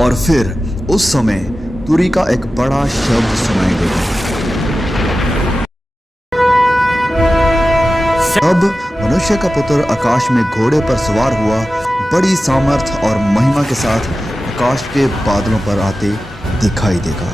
और फिर उस समय तुरी का एक बड़ा शब्द सुनाई देगा। अब मनुष्य का पुत्र आकाश में घोड़े पर सवार हुआ बड़ी सामर्थ और महिमा के साथ आकाश के बादलों पर आते दिखाई देगा।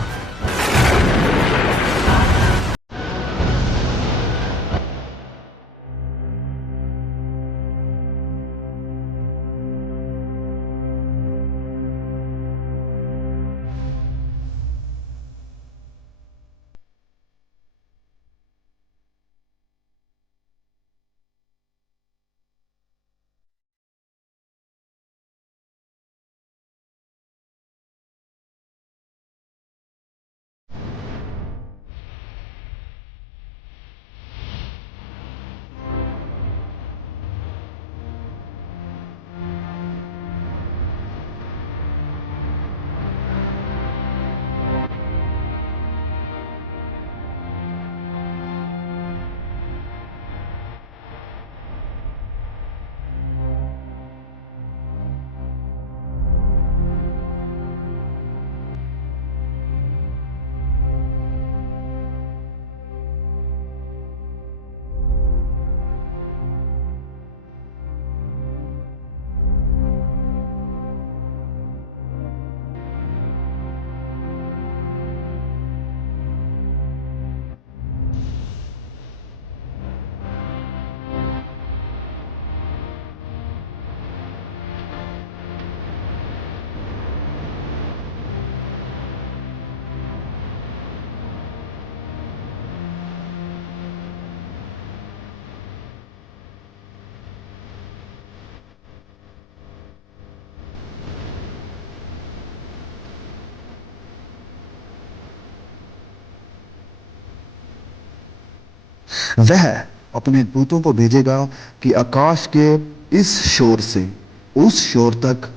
वह अपने दूतों को भेजेगा कि आकाश के इस शोर से उस शोर तक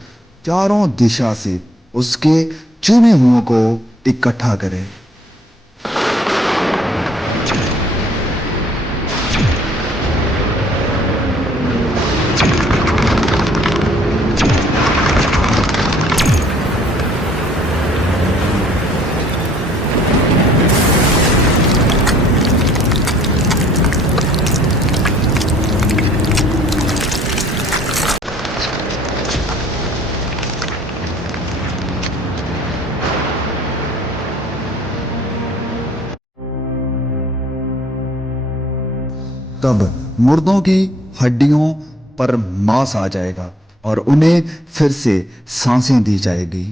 चारों दिशा से उसके चुने हुओं को इकट्ठा करे। तब मुर्दों की हड्डियों पर मांस आ जाएगा और उन्हें फिर से सांसें दी जाएगी।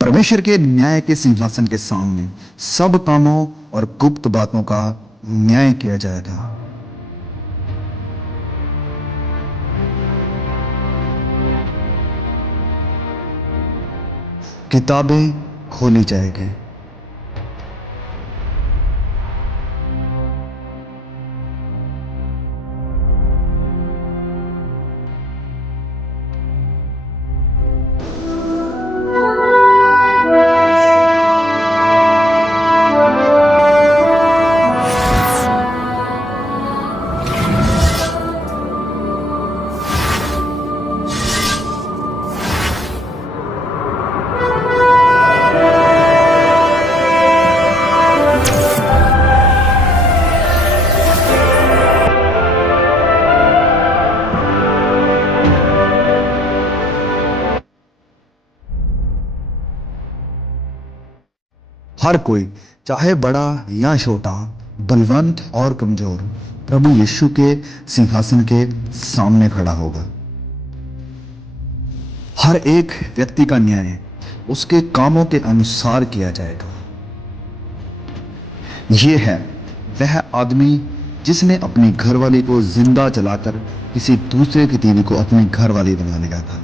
परमेश्वर के न्याय के सिंहासन के सामने सब कामों और गुप्त बातों का न्याय किया जाएगा। किताबें खोली जाएगी। हर कोई, चाहे बड़ा या छोटा, बलवंत और कमजोर, प्रभु यीशु के सिंहासन के सामने खड़ा होगा। हर एक व्यक्ति का न्याय उसके कामों के अनुसार किया जाएगा। यह है वह आदमी जिसने अपनी घरवाली को जिंदा जलाकर किसी दूसरे की बीवी को अपनी घरवाली बना लिया था।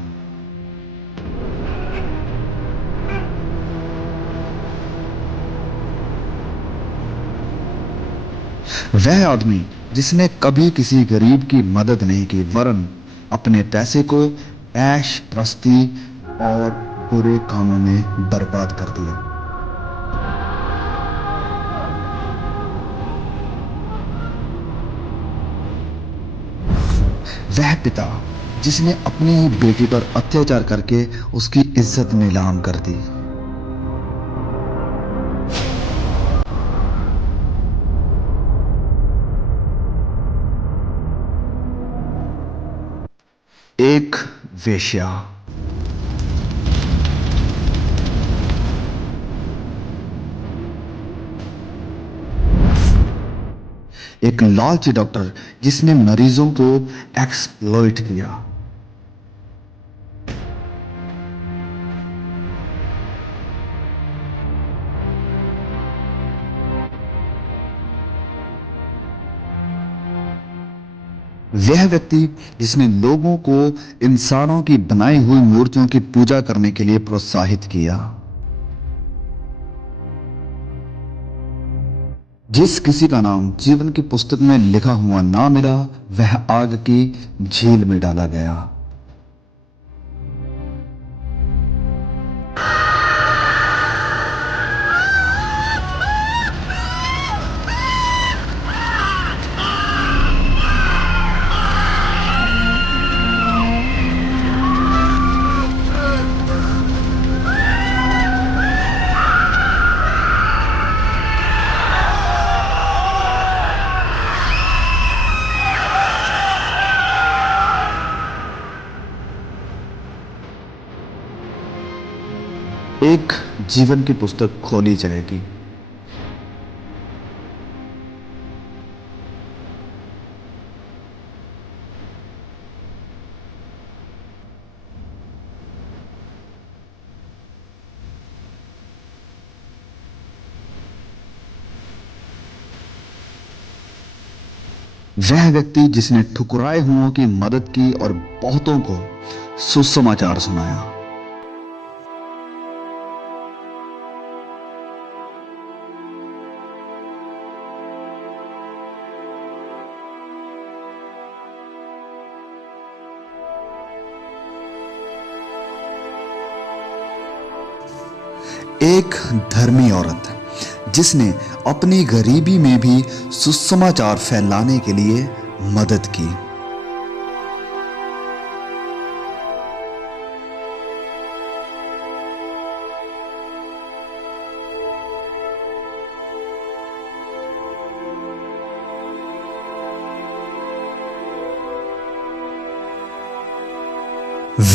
वह आदमी जिसने कभी किसी गरीब की मदद नहीं की, वरन अपने पैसे को ऐश प्रस्ती और बुरे कामों में बर्बाद कर दिया। वह पिता जिसने अपनी ही बेटी पर अत्याचार करके उसकी इज्जत नीलाम कर दी। एक वेश्या। एक लालची डॉक्टर जिसने मरीजों को एक्सप्लॉइट किया। वह व्यक्ति जिसने लोगों को इंसानों की बनाई हुई मूर्तियों की पूजा करने के लिए प्रोत्साहित किया। जिस किसी का नाम जीवन की पुस्तक में लिखा हुआ ना मिला, वह आग की झील में डाला गया। एक जीवन की पुस्तक खोली जाएगी। वह व्यक्ति जिसने ठुकराए हुओं की मदद की और बहुतों को सुसमाचार सुनाया। एक धर्मी औरत जिसने अपनी गरीबी में भी सुसमाचार फैलाने के लिए मदद की।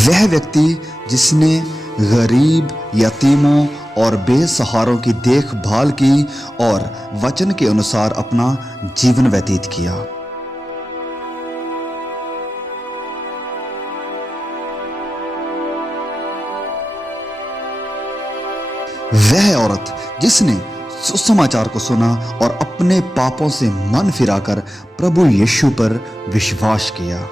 वह व्यक्ति जिसने गरीब, यतीमों और बेसहारों की देखभाल की और वचन के अनुसार अपना जीवन व्यतीत किया। वह औरत जिसने सुसमाचार को सुना और अपने पापों से मन फिराकर प्रभु यीशु पर विश्वास किया।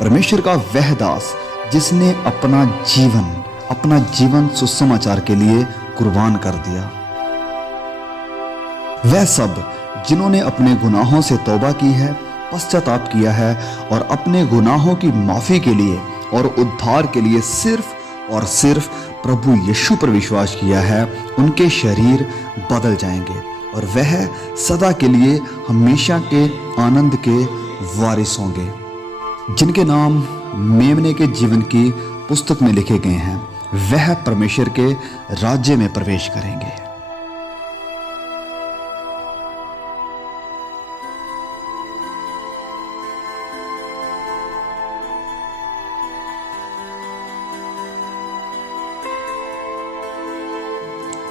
परमेश्वर का वह दास जिसने अपना जीवन सुसमाचार के लिए कुर्बान कर दिया। वह सब जिन्होंने अपने गुनाहों से तौबा की है, पश्चाताप किया है और अपने गुनाहों की माफी के लिए और उद्धार के लिए सिर्फ और सिर्फ प्रभु यीशु पर विश्वास किया है, उनके शरीर बदल जाएंगे और वह सदा के लिए हमेशा के आनंद के वारिस होंगे, जिनके नाम मेमने के जीवन की पुस्तक में लिखे गए हैं। वह परमेश्वर के राज्य में प्रवेश करेंगे।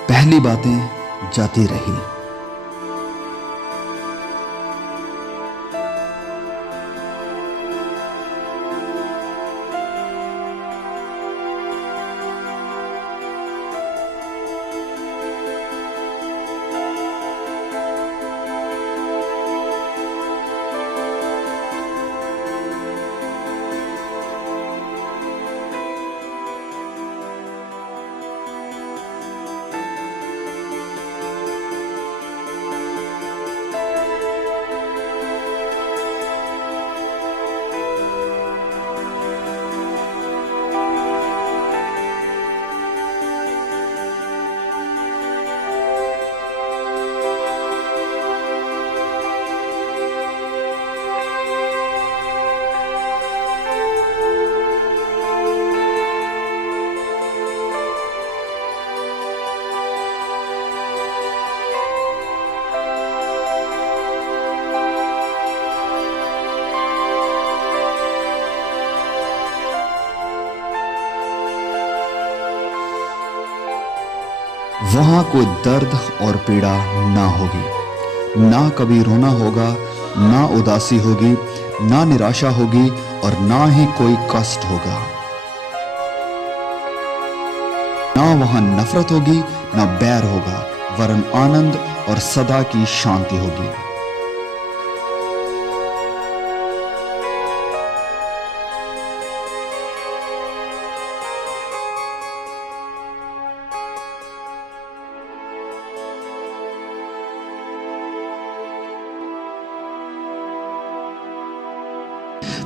पहली बातें जाती रही। वहां कोई दर्द और पीड़ा ना होगी, ना कभी रोना होगा, ना उदासी होगी, ना निराशा होगी और ना ही कोई कष्ट होगा। ना वहां नफरत होगी, ना बैर होगा, वरन आनंद और सदा की शांति होगी।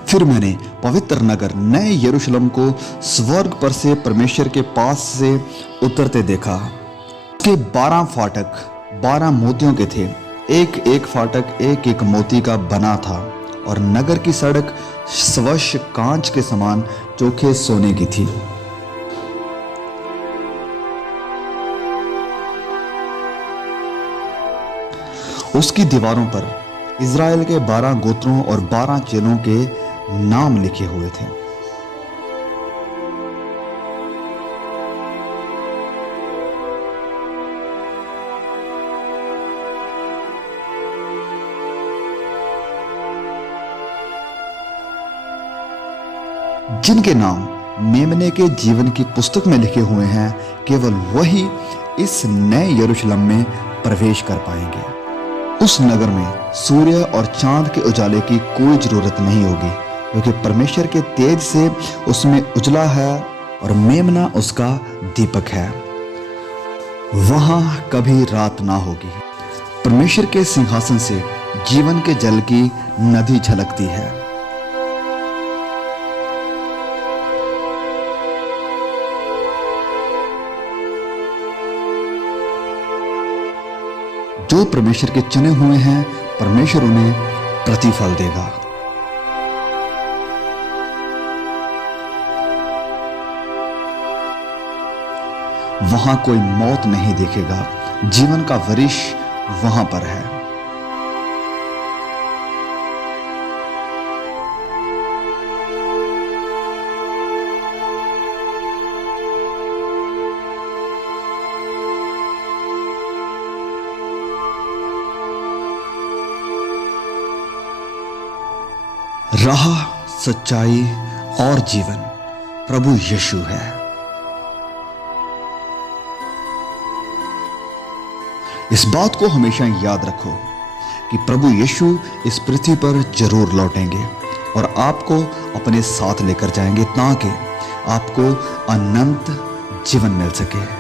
फिर मैंने पवित्र नगर नए यरूशलेम को स्वर्ग पर से परमेश्वर के पास से उतरते देखा। उसके 12 फाटक 12 मोतियों के थे, एक एक फाटक एक एक मोती का बना था, और नगर की सड़क स्वच्छ कांच के समान चोखे सोने की थी। उसकी दीवारों पर इज़राइल के 12 गोत्रों और 12 चेलों के नाम लिखे हुए थे। जिनके नाम मेमने के जीवन की पुस्तक में लिखे हुए हैं, केवल वही इस नए यरूशलेम में प्रवेश कर पाएंगे। उस नगर में सूर्य और चांद के उजाले की कोई जरूरत नहीं होगी, क्योंकि परमेश्वर के तेज से उसमें उजला है और मेमना उसका दीपक है। वहां कभी रात ना होगी। परमेश्वर के सिंहासन से जीवन के जल की नदी झलकती है। जो परमेश्वर के चुने हुए हैं, परमेश्वर उन्हें प्रतिफल देगा। वहां कोई मौत नहीं देखेगा, जीवन का वृक्ष वहां पर है। राह, सच्चाई और जीवन प्रभु यीशु है। इस बात को हमेशा याद रखो कि प्रभु यीशु इस पृथ्वी पर जरूर लौटेंगे और आपको अपने साथ लेकर जाएंगे, ताकि आपको अनंत जीवन मिल सके।